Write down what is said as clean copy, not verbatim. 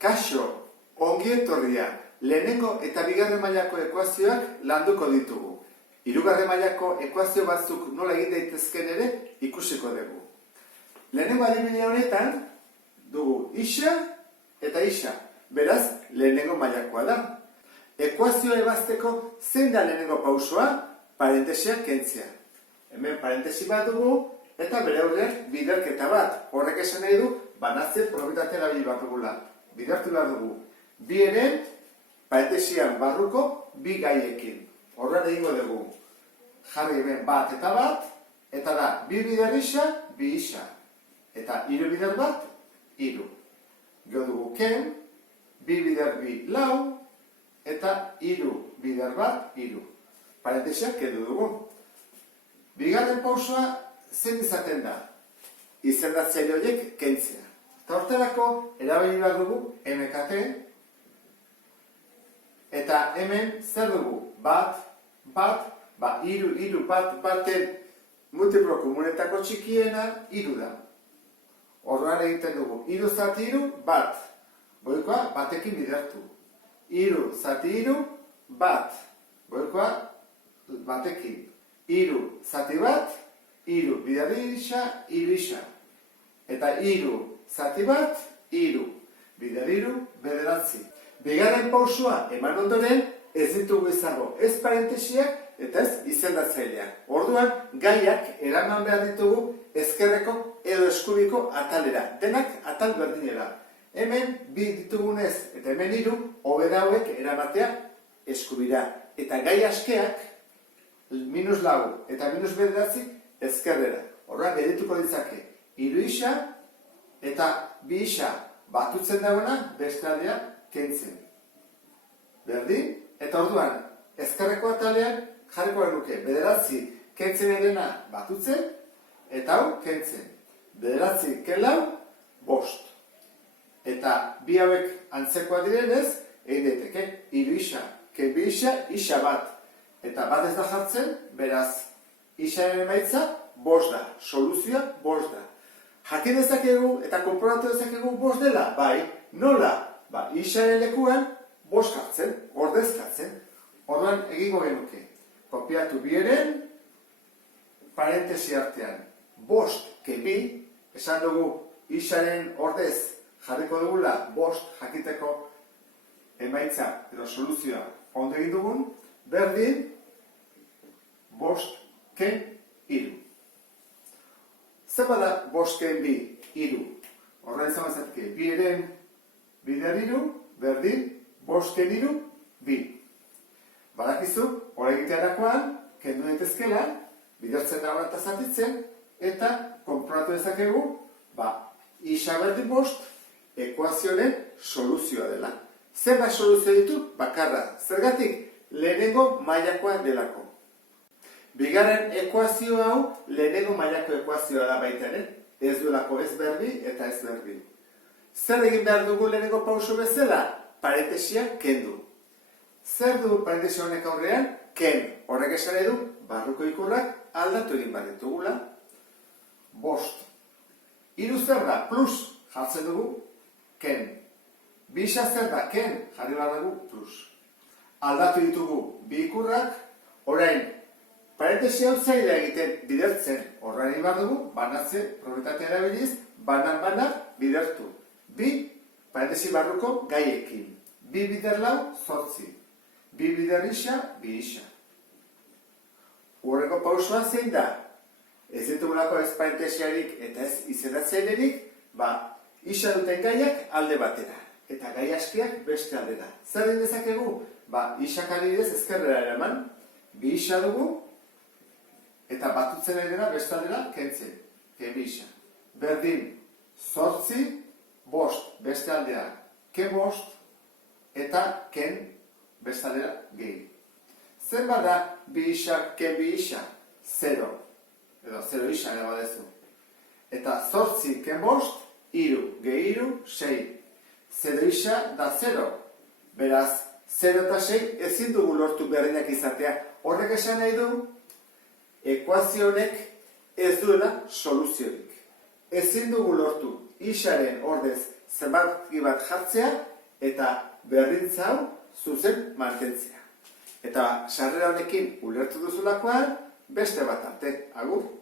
Kaixo, ongi etorria, lehenengo eta bigarren mailako ekuazioak landuko ditugu. Hirugarren mailako ekuazio batzuk nola egin daitezken ere ikusiko dugu. Lehenengo adibide honetan dugu isa eta isa, beraz lehenengo mailakoa da. Ekuazioa ebazteko zein da lehenengo pausoa? Parentesiak kentzea. Hemen parentesi bat dugu eta bere aurrean biderketa bat. Horrek esan nahi du banatze probitatea erabili bat dugula. Bidertu behar dugu. Bi eren parentesian barruko bi gaiekin. Horren egingo dugu. Jarri hemen bat, eta da bi bider isa, bi isa. Eta hiru bider bat, hiru. Gero dugu ken, bi bider bi lau, eta hiru bider bat, hiru. Parentesiak kendu dugu. Bigarren pausoa zein izaten da? Izendatzaile horiek kentzea. Eta hortelako erabili behar dugu MKT, eta hemen zer dugu? Bat, hiru, baten multiplo komunetako txikiena, hiru da. Orduan egiten dugu, hiru zati hiru, bat. Goikoa batekin bidertu. Hiru zati hiru, bat. Goikoa batekin. Hiru zati bat, hiru bider isa, hiru isa. Eta hiru zati bat, hiru. Bider hiru, bederatzi. Bigarren pausua eman ondoren ez ditugu izango ez parentesiak eta ez izendatzaileak. Orduan gaiak eraman behar ditugu ezkerreko edo eskubiko atalera. Denak atal berdinera. Hemen bi ditugunez eta hemen hiru, hobe da hauek eramatea eskubira. Eta gai askeak minus lau eta minus bederatzi ezkerrera. Orduan gerituko ditzake hiru isa eta bi isa batutzen dagoena beste aldea kentzen. Berdin? Eta orduan, ezkerreko atalean jarriko genuke bederatzi kentzen edena batutzen, eta hau kentzen. Bederatzi ken lau, bost. Eta bi hauek antzekoa direnez, egin daiteke, hiru isa, ken bi isa, isa bat. Eta bat ez da jartzen, beraz, isaren emaitza, bost da. Soluzioa, bost da. Jakin dezakegu eta konprobatu dezakegu bost dela? Bai, nola? Isaren lekuan, bost jartzen, ordez jartzen. Orduan egingo genuke. Kopiatu bieren, parentesi artean. Bost, ke bi, esan dugu isaren ordez jarriko dugula bost jakiteko emaitza edo soluzioa ondo egin dugun, berdin, bost, ken, hiru. Zer bada bost, ken, bi, hiru? Horren izan bazatike, bieren bider hiru, berdin, bost, ken, hiru, bi. Badakizu, hori egitearakoan, kendu daitezkela, bidertzen da eta zatitzen, eta konprobatu dezakegu, isa berdin bost, ekuazioaren soluzioa dela. Zenbat soluzio ditu? Bakarra. Zergatik? Lehenengo mailakoa delako. Bigarren ekuazio hau, lehenengo mailako ekuazioa da baita ere, ez duelako ez berbi eta ez berbi. Zer egin behar dugu lehenengo pauso bezala? Parentesia kendu. Zer du parentesia honek aurrean? Ken. Horrek esan edu, barruko ikurrak aldatu egin behar ditugula. Bost. Hiru zer da? Plus. Jartzen dugu? Ken. Bi isa zer da? Ken. Jarri behar dugu? Plus. Aldatu ditugu bi ikurrak, orain parentesia hau zaila egiten bidertzen. Horrean egin behar dugu, banatze probitatea erabiliz, banan bidertu. Bi parentesi barruko gaiekin. Bi bider lau, zortzi. Bi bider isa, bi isa. Horreko pausua zein da? Ez ditugulako ez parentesiarik eta ez izendatzailerik, isa duten gaiak alde batera. Eta gai askeak beste aldera. Zer den dezakegu? Isak adibidez ezkerrera eraman. Bi isa dugu, eta batutzen edera beste aldera kentzen. Ken bi isa. Berdin, zortzi, bost, beste aldea, ken bost, eta ken beste aldera gehi. Zer bada bi isa, ken bi isa? Zero. Edo zero isa ere badezu. Eta zortzi, ken bost, hiru, gehi hiru, sei. Zero isa da zero. Beraz, zero eta sei ezin dugu lortu berdinak izatea. Horrek esan nahi du, ekuazio honek ez duela soluziorik. Ezin dugu lortu isaren ordez zenbaki bat jartzea eta berrintza hau zuzen mantentzea. Eta sarrera honekin ulertu duzulakoan, beste bat arte, agur!